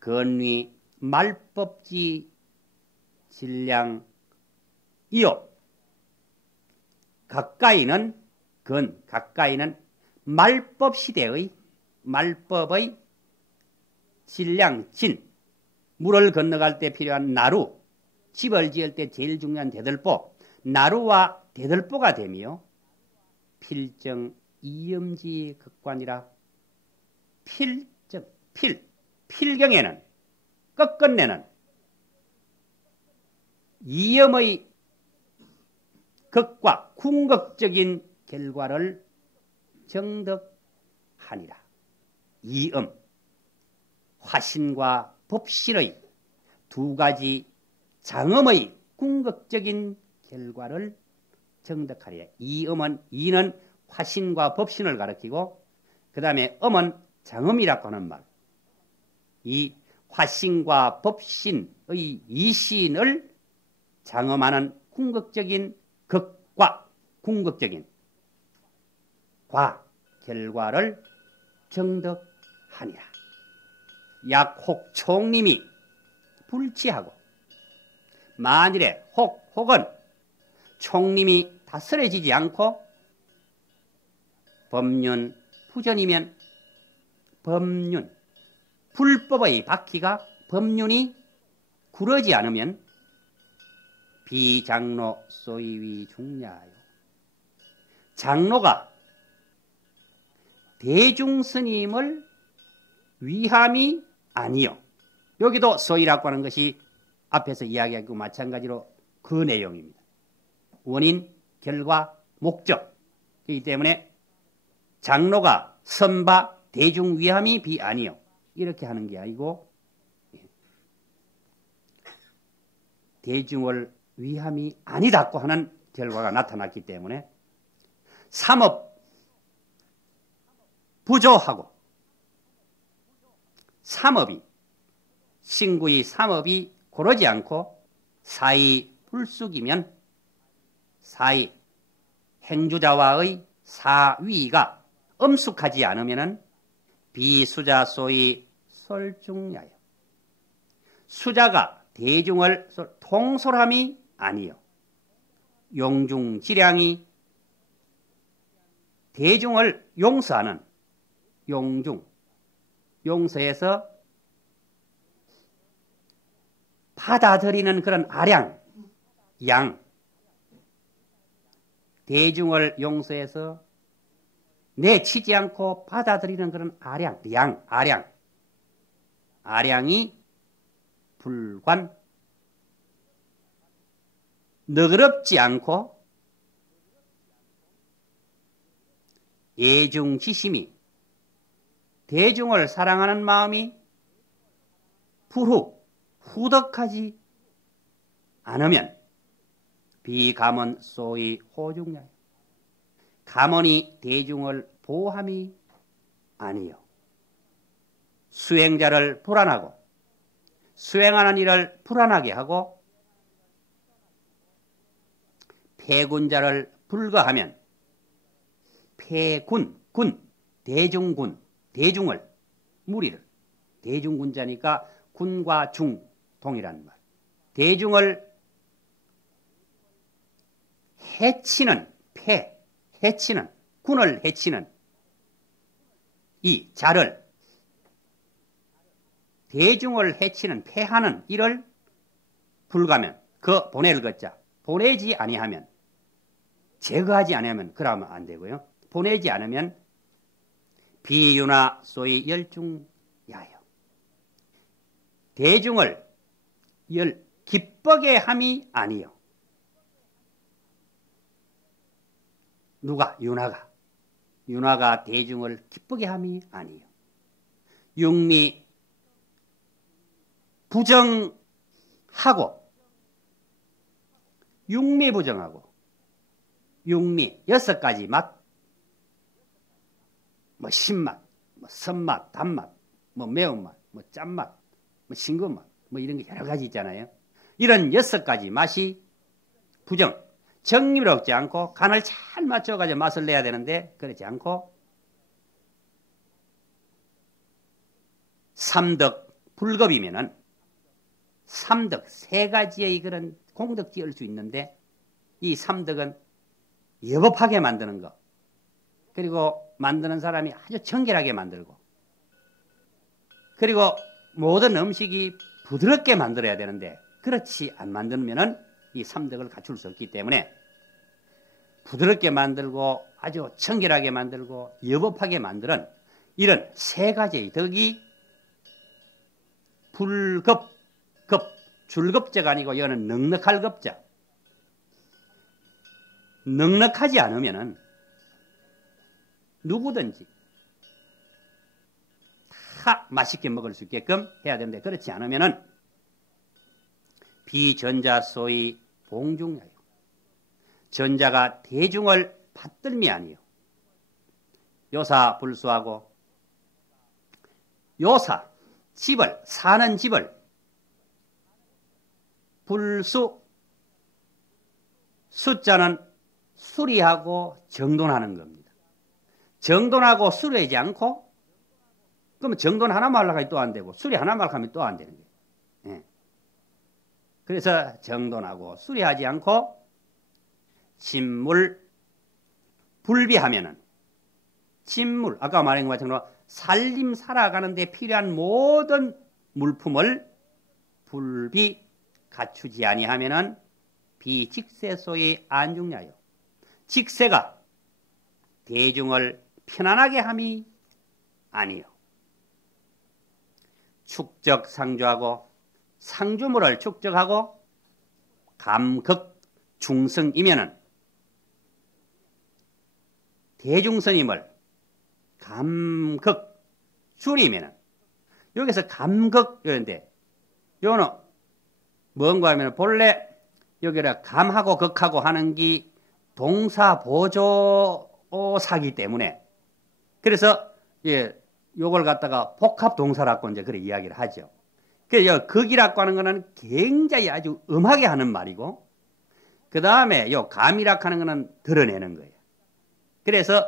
건위 말법지 질량이요. 가까이는 말법 시대의 말법의 질량 진, 물을 건너갈 때 필요한 나루, 집을 지을 때 제일 중요한 대들보, 나루와 대들보가 되며 필정 이음지 극관이라 필경에는 끝끝내는 이음의 극과 궁극적인 결과를 정득하니라. 이음, 화신과 법신의 두 가지 장음의 궁극적인 결과를 정득하리라. 이는 화신과 법신을 가리키고 그 다음에 음은 장음이라고 하는 말. 이 화신과 법신의 이신을 장음하는 궁극적인 극과 궁극적인 과 결과를 정득하니라. 약혹 총림이 불치하고 만일에 혹은 총림이 다스려지지 않고 법륜 부전이면 법륜 불법의 바퀴가 법륜이 구르지 않으면 비장로 소이위 중야요. 장로가 대중스님을 위함이 아니요. 여기도 소이라고 하는 것이 앞에서 이야기하고 마찬가지로 그 내용입니다. 원인, 결과, 목적. 그렇기 때문에 장로가 선바 대중 위함이 비아니요. 이렇게 하는 게 아니고 대중을 위함이 아니다고 하는 결과가 나타났기 때문에 삼업 부조하고 삼업이 신구의 삼업이 고르지 않고 사이 불숙이면 사이 행주자와의 사위가 엄숙하지 않으면 비수자 소위 설중야요. 수자가 대중을 통솔함이 아니요. 용중지량이 대중을 용서하는 용서해서 받아들이는 그런 아량, 양, 대중을 용서해서 내치지 않고 받아들이는 그런 아량, 아량이 불관, 너그럽지 않고 예중지심이 대중을 사랑하는 마음이 후덕하지 않으면 비감언 소위 호중야. 감언이 대중을 보호함이 아니요. 수행자를 불안하고 수행하는 일을 불안하게 하고 폐군자를 불거하면 대중을 무리를 대중군자니까 군과 중 동이란 말. 대중을 군을 해치는 이 자를 대중을 해치는 패하는 이를 불가면 그 보낼 것자 보내지 아니하면 제거하지 않으면 그러면 안 되고요. 보내지 않으면 비유나 소위 열중야요. 대중을 기쁘게 함이 아니요. 누가? 윤화가 대중을 기쁘게 함이 아니요. 육미 부정하고 육미 6가지 맛, 신맛, 선맛, 단맛, 매운맛, 짠맛, 싱거운맛, 이런 게 여러 가지 있잖아요. 이런 6가지 맛이 정리롭지 않고 간을 잘 맞춰가지고 맛을 내야 되는데 그렇지 않고 삼덕 불급이면은 삼덕, 세 가지의 그런 공덕 지을 수 있는데 이 삼덕은 여법하게 만드는 것. 그리고 만드는 사람이 아주 정결하게 만들고 그리고 모든 음식이 부드럽게 만들어야 되는데 그렇지 안 만들면은 이 삼덕을 갖출 수 없기 때문에 부드럽게 만들고 아주 청결하게 만들고 여법하게 만드는 이런 세 가지의 덕이 불급, 급, 줄급자가 아니고 이거는 넉넉할 급자. 넉넉하지 않으면은 누구든지 다 맛있게 먹을 수 있게끔 해야 되는데 그렇지 않으면은 비전자 소위 봉중야요. 전자가 대중을 받들미 아니요. 요사 불수하고 요사 집을 사는 집을 불수 숫자는 수리하고 정돈하는 겁니다. 정돈하고 수리하지 않고 그러면 정돈 하나만 하려고 하면 또 안 되고 수리 하나만 하면 또 안 되는 거예요. 예. 그래서 정돈하고 수리하지 않고 진물 불비하면은 진물 아까 말한 것처럼 살림 살아가는 데 필요한 모든 물품을 불비 갖추지 아니하면은 비직세소의 안중야요. 직세가 대중을 편안하게 함이 아니요. 축적 상주하고 상주물을 축적하고 감극 중성이면은 대중스님을 감극 줄이면은 여기서 감극 이런데 요는 뭔가 하면 본래 여기를 감하고 극하고 하는 게 동사 보조사기 때문에 그래서 예 요걸 갖다가 복합 동사라고 이제 그래 이야기를 하죠. 그래서 극이라고 하는 거는 굉장히 아주 음하게 하는 말이고 그 다음에 요 감이라고 하는 거는 드러내는 거예요. 그래서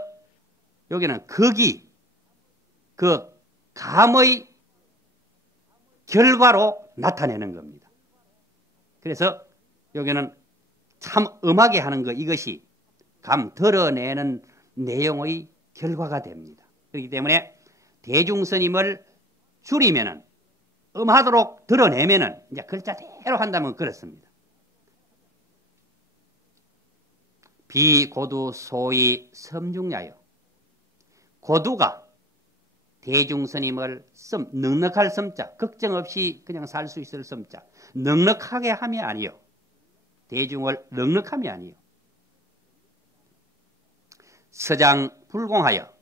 여기는 극이 그 감의 결과로 나타내는 겁니다. 그래서 여기는 참 음하게 하는 것 이것이 감 드러내는 내용의 결과가 됩니다. 그렇기 때문에 대중스님을 줄이면은 음하도록 드러내면은 이제 글자대로 한다면 그렇습니다. 비고두 소위 섬중야요. 고두가 대중스님을 넉넉할 섬자, 걱정 없이 그냥 살 수 있을 섬자, 넉넉하게 함이 아니요. 대중을 넉넉함이 아니요. 서장 불공하여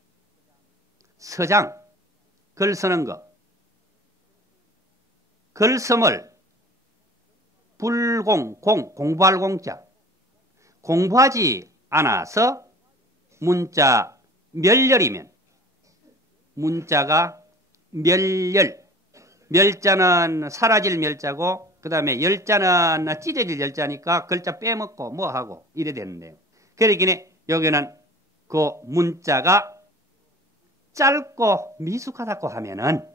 서장 글 쓰는 것 글섬을 불공 공부할 공자 공부하지 않아서 문자 멸렬이면 문자가 멸렬 멸자는 사라질 멸자고 그 다음에 열자는 찢어질 열자니까 글자 빼먹고 뭐하고 이래 되는데요. 그러기는 여기는 그 문자가 짧고 미숙하다고 하면은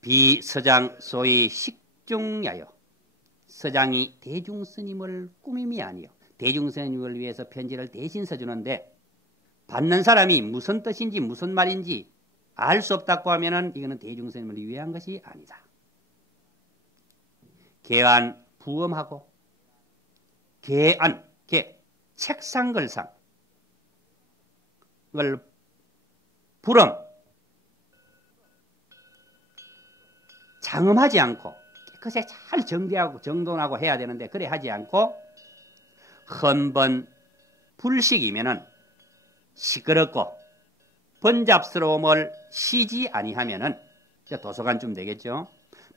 비서장 소위 식중야요. 서장이 대중스님을 꾸밈이 아니요. 대중스님을 위해서 편지를 대신 써주는데 받는 사람이 무슨 뜻인지 무슨 말인지 알 수 없다고 하면은 이거는 대중스님을 위한 것이 아니다. 개안 부엄하고 개안 책상 글상 을 불엄 장엄하지 않고 깨끗이 잘 정리하고 정돈하고 해야 되는데 그래 하지 않고 헌번 불식이면은 시끄럽고 번잡스러움을 시지 아니하면은 도서관쯤 되겠죠.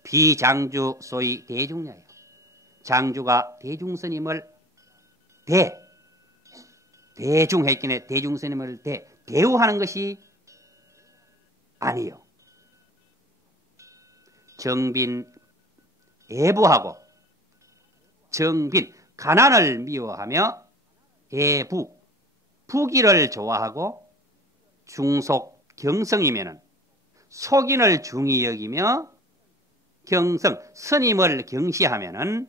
비장주 소위 대중야요. 장주가 대중스님을 대중했기에 대중스님을 대우하는 것이 아니요. 정빈 애부하고 정빈 가난을 미워하며 애부 부귀를 좋아하고 중속 경성이면은 속인을 중히 여기며 경성, 스님을 경시하면은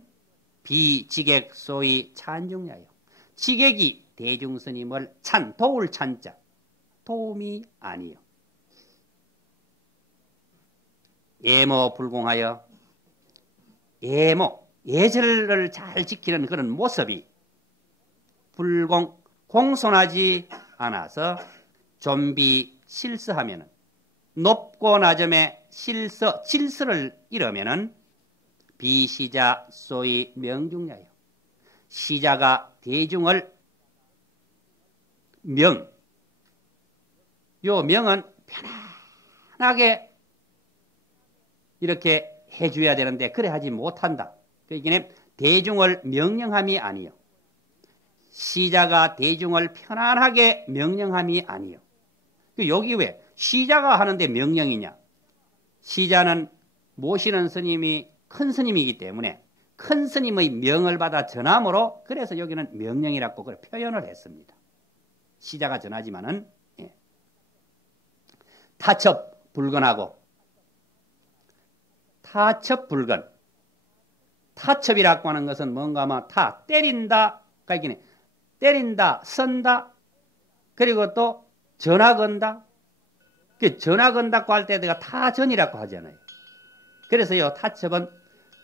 비지객 소위 찬중야요. 지객이 대중스님을 도울 찬자, 도움이 아니요. 예모 불공하여 예절을 잘 지키는 그런 모습이 공손하지 않아서 좀비 실수하면은 높고 낮음의 질서를 잃으면은 비시자 소위 명중야요. 시자가 대중을 요 명은 편안하게 이렇게 해줘야 되는데 그래 하지 못한다. 그러니까 대중을 명령함이 아니요. 시자가 대중을 편안하게 명령함이 아니요. 여기 왜 시자가 하는데 명령이냐? 시자는 모시는 스님이 큰 스님이기 때문에 큰 스님의 명을 받아 전함으로 그래서 여기는 명령이라고 그렇게 표현을 했습니다. 시자가 전하지만은 타첩 불건하고 타첩 불건. 타첩이라고 하는 것은 뭔가 하면 때린다, 그러니까 때린다, 선다, 그리고 또 전화 건다. 전화 건다고 할 때 내가 타전이라고 하잖아요. 그래서요, 타첩은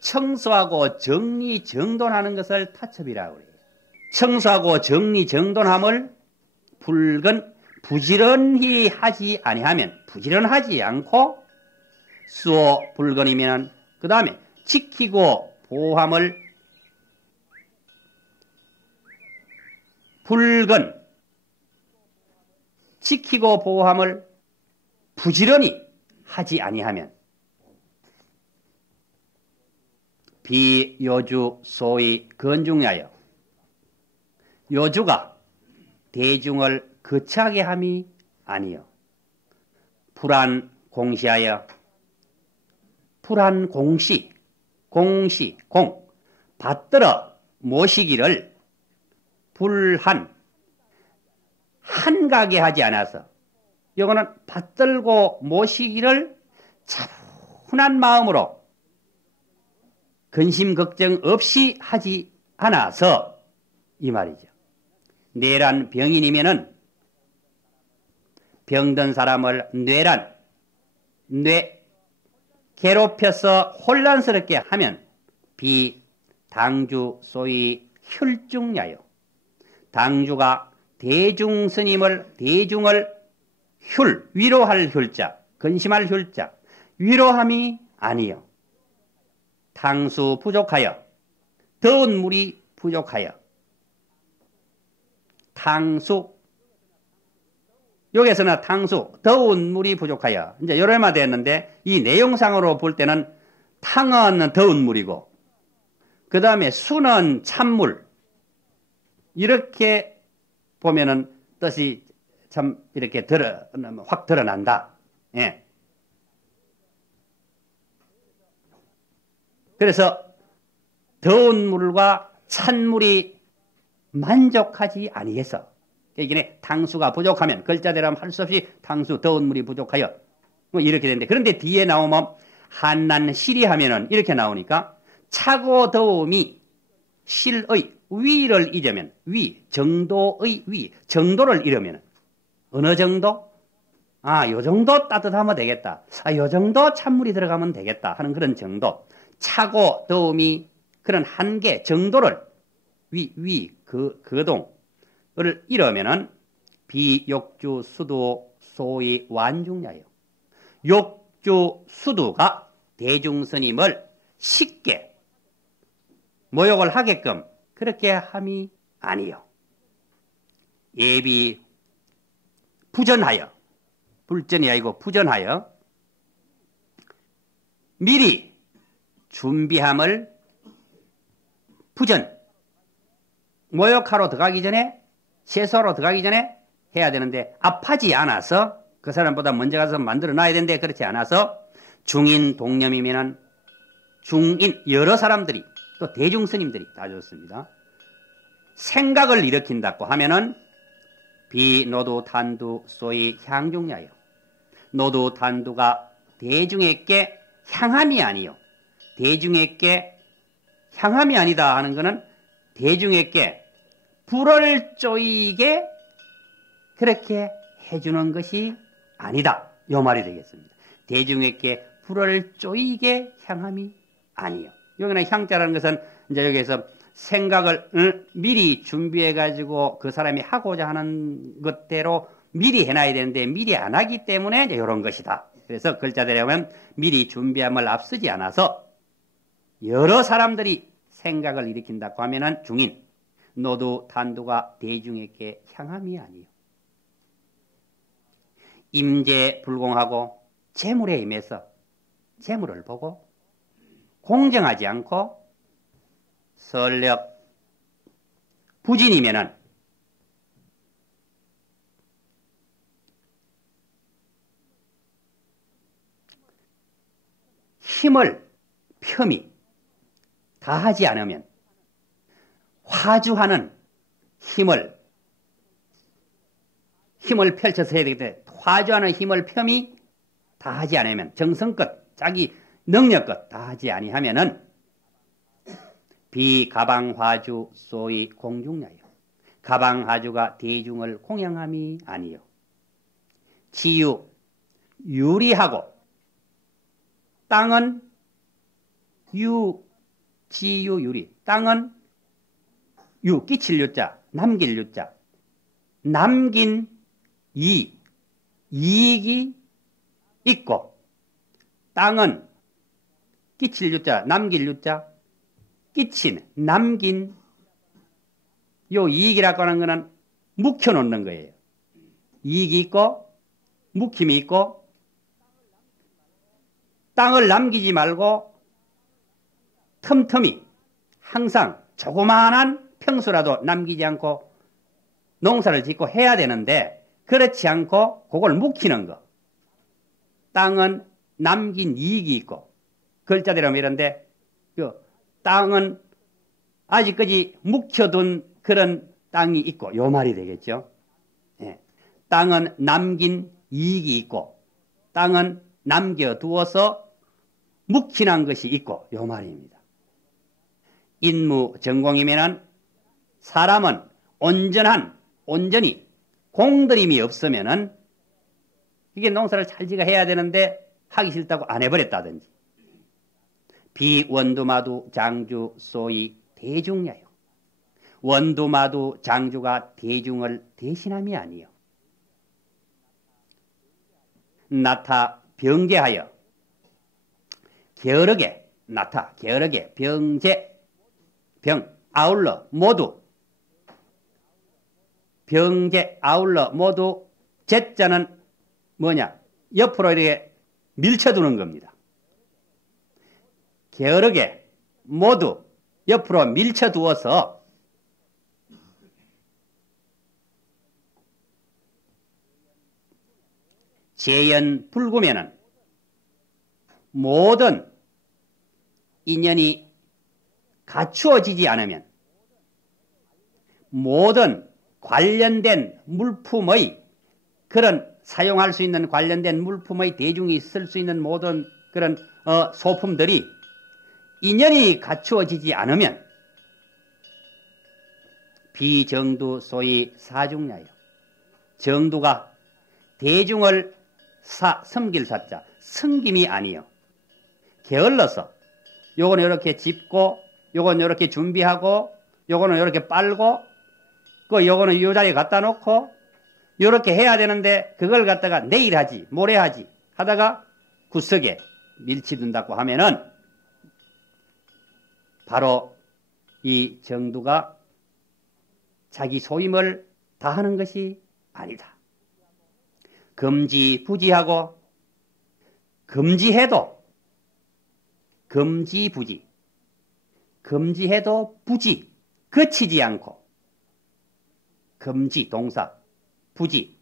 청소하고 정리 정돈하는 것을 타첩이라고 해요. 청소하고 정리 정돈함을 불건 부지런히 하지 아니하면 부지런하지 않고 수호 불건이면 그 다음에 지키고 보함을 불건 지키고 보함을 부지런히 하지 아니하면 비요주 소위 건중야여 요주가 대중을 거치하게 함이 아니요 불안 공시하여 불안 공시 받들어 모시기를 불한 한가게 하지 않아서 이거는 받들고 모시기를 차분한 마음으로 근심 걱정 없이 하지 않아서 이 말이죠. 뇌란 병인이면은 병든 사람을 뇌 괴롭혀서 혼란스럽게 하면 비당주 소위 혈중야요. 당주가 대중을 위로할 혈자, 근심할 혈자, 위로함이 아니요. 탕수 부족하여, 더운 물이 부족하여, 여기서는 탕수, 더운 물이 부족하여, 이제 여러 말 됐는데, 이 내용상으로 볼 때는 탕은 더운 물이고, 그 다음에 수는 찬물, 이렇게 보면은 뜻이 참 이렇게 확 드러난다. 예. 그래서 더운 물과 찬물이 만족하지 아니해서 이게 탕수가 부족하면 글자대로 할 수 없이 탕수 더운 물이 부족하여 뭐 이렇게 되는데 그런데 뒤에 나오면 한난 실이 하면은 이렇게 나오니까 차고 더움이 실의 위를 잊으면 정도의 정도를 잃으면 어느 정도? 요 정도 따뜻하면 되겠다. 요 정도 찬물이 들어가면 되겠다 하는 그런 정도. 차고 더움이 그런 한계 정도를 거동을 잃으면은 비욕주 수도 소위 완중야요. 욕주 수두가 대중스님을 쉽게 모욕을 하게끔 그렇게 함이 아니요. 예비 부전하여 불전이 아니고 부전하여 미리 준비함을 부전 모욕하러 들어가기 전에 세수하러 들어가기 전에 해야 되는데 아파지 않아서 그 사람보다 먼저 가서 만들어 놔야 되는데 그렇지 않아서 중인 동념이면은 중인 여러 사람들이 또 대중스님들이 다 좋습니다. 생각을 일으킨다고 하면은 비노두 단두 소위 향중야요. 노두 단두가 대중에게 향함이 아니요. 대중에게 향함이 아니다 하는 것은 대중에게 불을 쪼이게 그렇게 해주는 것이 아니다. 요 말이 되겠습니다. 대중에게 불을 쪼이게 향함이 아니요. 여기는 향자라는 것은 이제 여기에서 생각을 미리 준비해가지고 그 사람이 하고자 하는 것대로 미리 해놔야 되는데 미리 안 하기 때문에 이제 이런 것이다. 그래서 글자대로 하면 미리 준비함을 앞서지 않아서 여러 사람들이 생각을 일으킨다고 하면은 중인, 노두, 탄두가 대중에게 향함이 아니요. 임재 불공하고 재물에 임해서 재물을 보고 공정하지 않고 설력 부진이면은 힘을 폄이 다하지 않으면 화주하는 힘을 펼쳐서 해야 되기 때문에 화주하는 힘을 폄이 다하지 않으면 정성껏 자기 능력껏 다하지 아니하면은 비가방화주 소위 공중야요. 가방화주가 대중을 공양함이 아니요. 지유 유리하고 땅은 지유 유리. 땅은 끼칠 유자, 남길 유자. 남긴 이익이 있고, 땅은 끼칠 유자, 남길 유자, 끼친, 남긴 요 이익이라고 하는 거는 묵혀놓는 거예요. 이익이 있고, 묵힘이 있고, 땅을 남기지 말고 틈틈이 항상 조그마한 평수라도 남기지 않고 농사를 짓고 해야 되는데 그렇지 않고 그걸 묵히는 거. 땅은 남긴 이익이 있고 글자대로 이런데 그 땅은 아직까지 묵혀둔 그런 땅이 있고 요 말이 되겠죠. 예. 땅은 남긴 이익이 있고 땅은 남겨두어서 묵힌한 것이 있고 요 말입니다. 인무 전공이면은 사람은 온전히 공들임이 없으면은 이게 농사를 잘 지가 해야 되는데 하기 싫다고 안 해버렸다든지 비원두마두 장주 소위 대중야요. 원두마두 장주가 대중을 대신함이 아니요. 나타 병제하여 게으르게 나타 게으르게 병 아울러 모두 병제 아울러 모두 제자는 뭐냐 옆으로 이렇게 밀쳐두는 겁니다. 게으르게 모두 옆으로 밀쳐두어서 재연 불구면은 모든 인연이 갖추어지지 않으면 모든 관련된 물품의 그런 사용할 수 있는 관련된 물품의 대중이 쓸 수 있는 모든 그런 소품들이 인연이 갖추어지지 않으면 비정두 소위 사중야요. 정두가 대중을 섬길 사자 섬김이 아니요. 게을러서 요거는 이렇게 짚고 요건 이렇게 준비하고 요거는 이렇게 빨고 요거는 요 자리에 갖다 놓고 요렇게 해야 되는데 그걸 갖다가 내일 하지 모레 하지 하다가 구석에 밀치둔다고 하면은 바로 이 정두가 자기 소임을 다하는 것이 아니다. 금지부지하고 금지해도 부지 그치지 않고 금지 동사 부지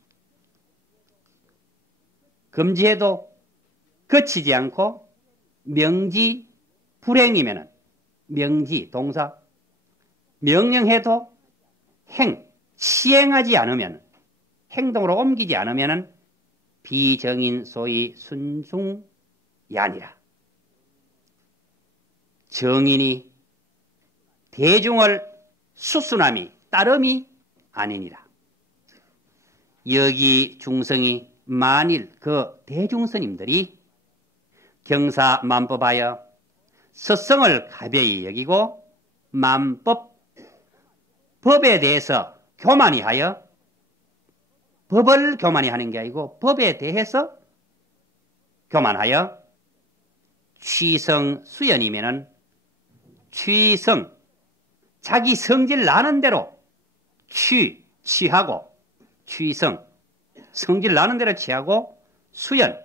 금지해도 그치지 않고 명지 불행이면은 명지 동사 명령해도 시행하지 않으면 행동으로 옮기지 않으면은 비정인 소위 순중 아니라 정인이 대중을 수순함이 따름이 아니니라. 여기 중성이 만일 그 대중스님들이 경사만법하여 스성을 가벼이 여기고 만법, 법에 대해서 교만히 하여 법을 교만히 하는 게 아니고 법에 대해서 교만하여 취성 수연이면은 취성, 자기 성질 나는 대로 취하고 취성, 성질 나는 대로 취하고 수연,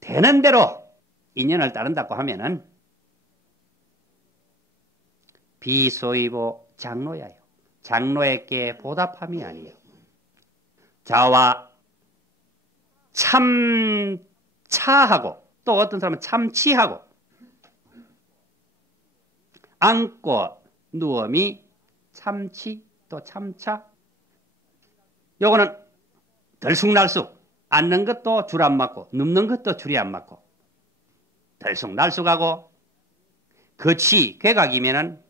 되는 대로 인연을 따른다고 하면은 비소이보 장로야요. 장로에게 보답함이 아니에요. 자와 참차하고 또 어떤 사람은 참치하고 앉고 누움이 참치 또 참차. 요거는 들쑥날쑥 앉는 것도 줄 안 맞고 눕는 것도 줄이 안 맞고 들쑥날쑥하고 거치 괴각이면은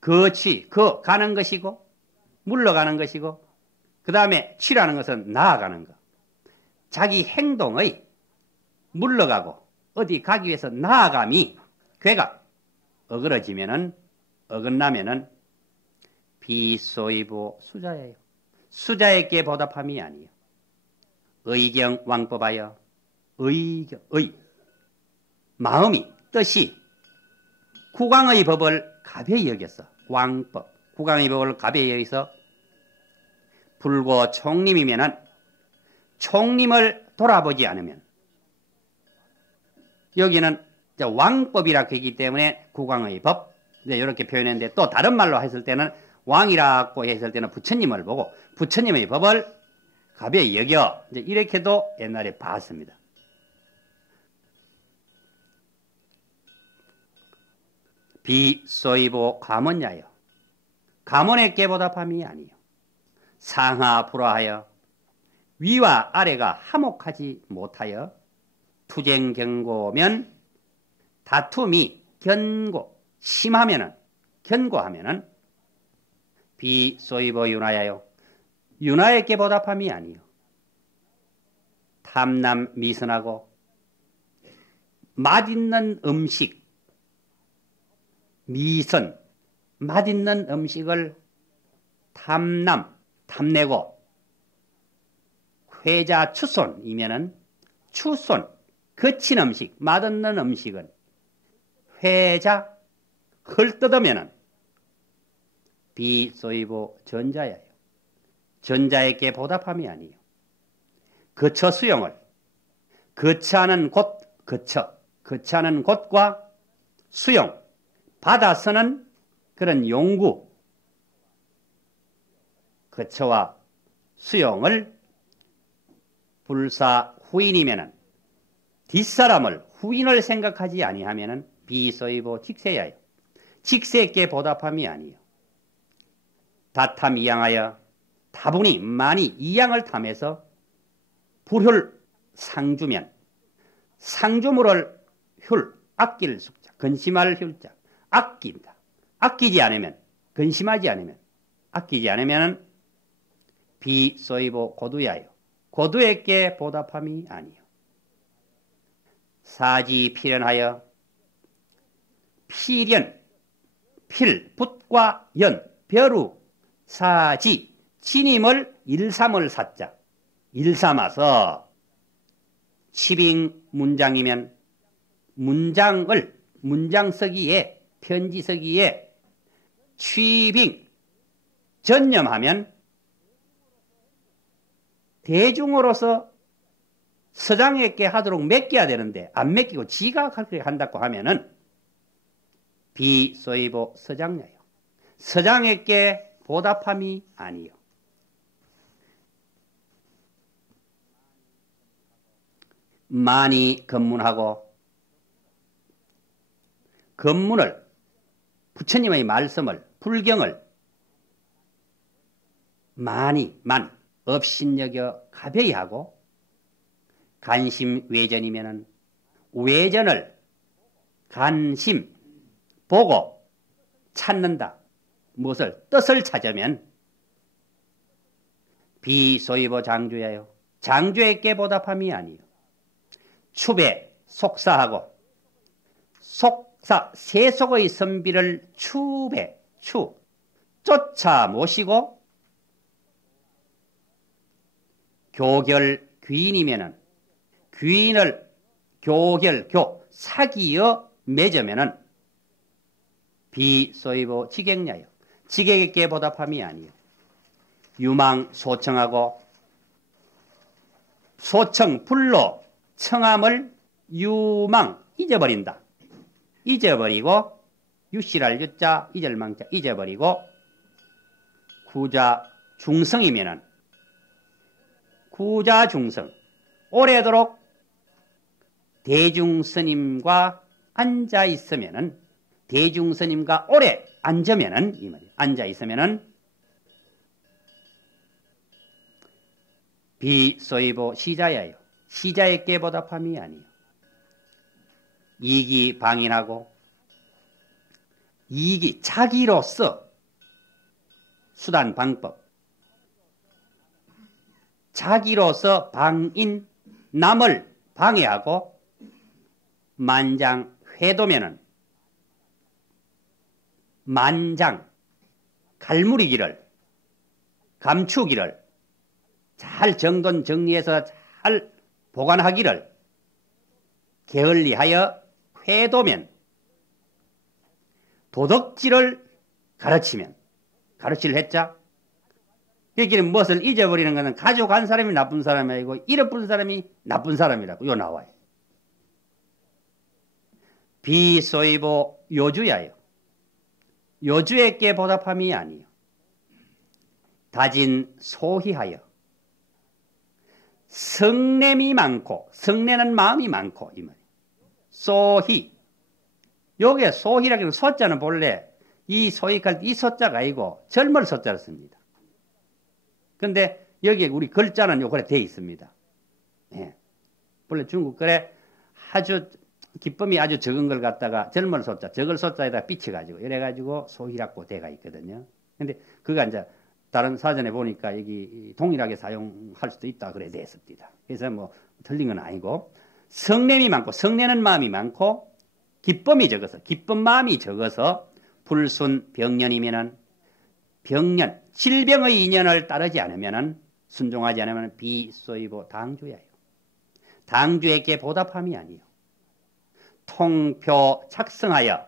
거치 그 가는 것이고 물러가는 것이고 그 다음에 치라는 것은 나아가는 것. 자기 행동의 물러가고 어디 가기 위해서 나아감이 괴각 어그러지면은 어긋나면은 비소이보 수자예요. 수자에게 보답함이 아니에요. 의경 왕법하여 의경 마음이 뜻이 국왕의 법을 가벼이 여겼어. 왕법 국왕의 법을 가벼이 여기서 불고 총림이면은 총림을 돌아보지 않으면 여기는 왕법이라 하기 때문에 국왕의 법 이렇게 표현했는데 또 다른 말로 했을 때는 왕이라고 했을 때는 부처님을 보고 부처님의 법을 가벼이 여겨 이렇게도 옛날에 봤습니다. 비소이보 가문야요. 가문에게 보답함이 아니요. 상하 불화하여 위와 아래가 화목하지 못하여 투쟁경고면 다툼이 견고하면은 비소이보 윤화야요. 윤화에게 보답함이 아니요. 탐남 미선하고 맛있는 음식 미선 맛있는 음식을 탐내고 회자 추손이면은 추손 거친 음식 맛없는 음식은 회자 헐뜯으면은 비소이보 전자야요. 전자에게 보답함이 아니요. 거처 수용을 거처하는 곳과 수용 받아서는 그런 용구 거처와 수용을 불사 후인이면은 뒷사람을 후인을 생각하지 아니하면은 비소이보 직세야요. 직세에게 보답함이 아니요. 다탐 이양하여 다분히 많이 이양을 탐해서 불효 상주면 상주물을 휼 아낄 숙자 근심할 휼자 아낀다. 아끼지 않으면 근심하지 않으면 아끼지 않으면 비소이보 고두야요. 고두에게 보답함이 아니요. 사지 필연하여 붓과 연 벼루 사지 진임을 일삼을 사자 일삼아서 치빙 문장이면 문장 쓰기에 편지 쓰기에 취빙 전념하면 대중으로서 서장에게 하도록 맡겨야 되는데 안 맡기고 지가 그렇게 한다고 하면은 비소이보 서장야요. 서장에게 보답함이 아니요. 많이 검문하고 검문을 부처님의 말씀을 불경을 많이 업신여겨 가벼이 하고 간심 외전이면은 외전을 간심 보고 찾는다. 무엇을? 뜻을 찾으면 비소이보 장주야요. 장주에게 보답함이 아니요. 추배 속사하고 속사 세속의 선비를 추배 쫓아 모시고 교결 귀인이면은 귀인을 사귀어 맺으면은 비소이보 지객냐요. 지객에게 보답함이 아니요. 유망 소청하고 소청 불로 청함을 유망 잊어버린다. 잊어버리고 유씨랄 유자 이절망자 잊어버리고 구자 중성이면은 구자 중성 오래도록 대중스님과 앉아 있으면은 대중스님과 오래 앉으면은 이 말이에요. 앉아 있으면은 비소이보 시자야요. 시자에게 보답함이 아니요. 이기 방인하고 이기 자기로서 수단 방법 자기로서 방인 남을 방해하고 만장 회도면은 만장 갈무리기를 감추기를 잘 정돈 정리해서 잘 보관하기를 게을리하여 회도면 도덕질을 가르치를 했자. 여기는 무엇을 잊어버리는 것은 가져간 사람이 나쁜 사람이 아니고 잃어버린 사람이 나쁜 사람이라고 요 나와요. 비소이보 요주야요. 요주에게 보답함이 아니요. 다진 소희하여 성냄이 많고 성내는 마음이 많고 이 말이에요. 소희 요게 소희라고 하는 소자는 본래 이 소희할 이 소자가 아니고 젊을 소자를 씁니다. 그런데 여기에 우리 글자는 요거에 되어 있습니다. 예. 원래 중국 글에 아주 기쁨이 아주 적은 걸 갖다가 젊은 소자, 적을 소자에다 비춰가지고 이래가지고 소희라고 돼가 있거든요. 근데 그가 이제 다른 사전에 보니까 여기 동일하게 사용할 수도 있다 그래 됐습니다. 그래서 뭐 틀린 건 아니고 성냄이 많고 성내는 마음이 많고 기쁨이 적어서 기쁜 마음이 적어서 불순 병년이면은 병년 질병의 인연을 따르지 않으면은 순종하지 않으면 비소이보 당주야요. 당주에게 보답함이 아니요. 통표 작성하여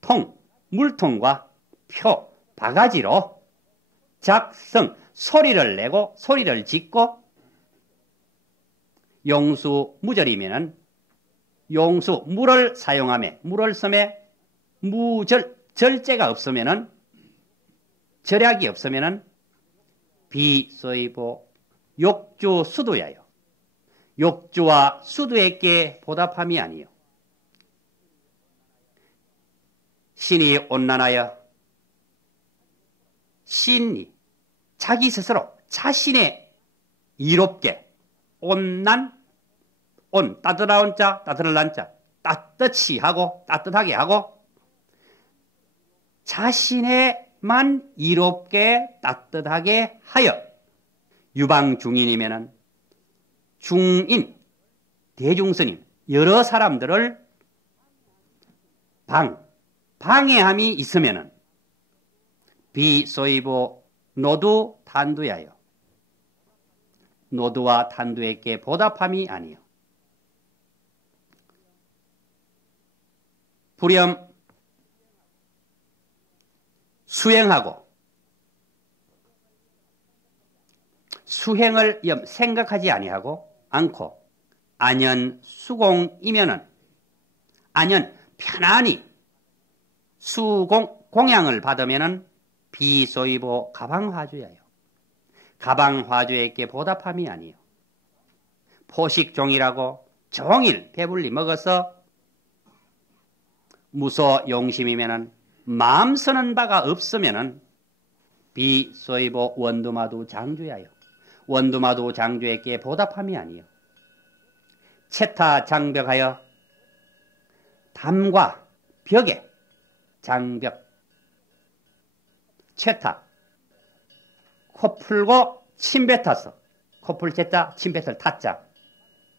통 물통과 표 바가지로 작성 소리를 내고 소리를 짓고 용수 무절이면은 용수 물을 사용하며 물을 섬에 절제가 없으면은 절약이 없으면은 비소이보 욕주 수두야요. 욕주와 수두에게 보답함이 아니요. 신이 온난하여 신이 자기 스스로 자신의 이롭게 온난 온 따뜻한 자 따뜻할 난자 따뜻히 하고 따뜻하게 하고 자신의만 이롭게 따뜻하게 하여 유방 중인이면은 중인 대중스님 여러 사람들을 방해함이 있으면은 비소이보 노두 탄두야요. 노두와 탄두에게 보답함이 아니요. 불염 수행하고 수행을 생각하지 아니하고 않고 안연 수공이면은 안연 편안히 공양을 받으면은 비소이보 가방화주야요. 가방화주에게 보답함이 아니요. 포식종이라고 종일 배불리 먹어서 무소 용심이면은 마음 쓰는 바가 없으면은 비소이보 원두마두 장주야요. 원두마두 장주에게 보답함이 아니요. 채타 장벽하여 담과 벽에 장벽 채타 코 풀고 침 뱉어서 코풀 채자 침 뱉을 타자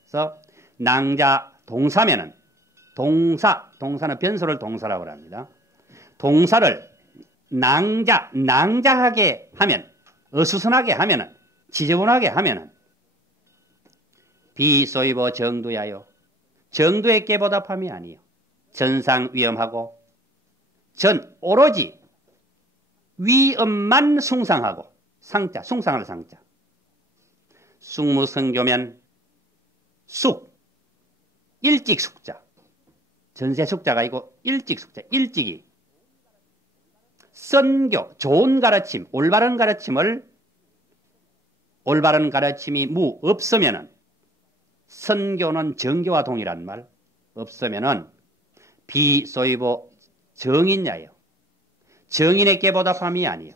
그래서 낭자 동사면은 동사는 변소를 동사라고 합니다. 동사를 낭자하게 하면 어수선하게 하면은 지저분하게 하면은 비소이보 정두야요. 정두의 깨보답함이 아니요. 전상 위엄하고 오로지 위엄만 숭상하고 숭상할 상자. 숭무성교면 일찍 숙자. 전세 숙자가 아니고 일찍 숙자. 일찍이 선교, 좋은 가르침, 올바른 가르침이 없으면은 선교는 정교와 동일한 말 없으면은 비소이보 정인야요. 정인의 깨보답함이 아니요.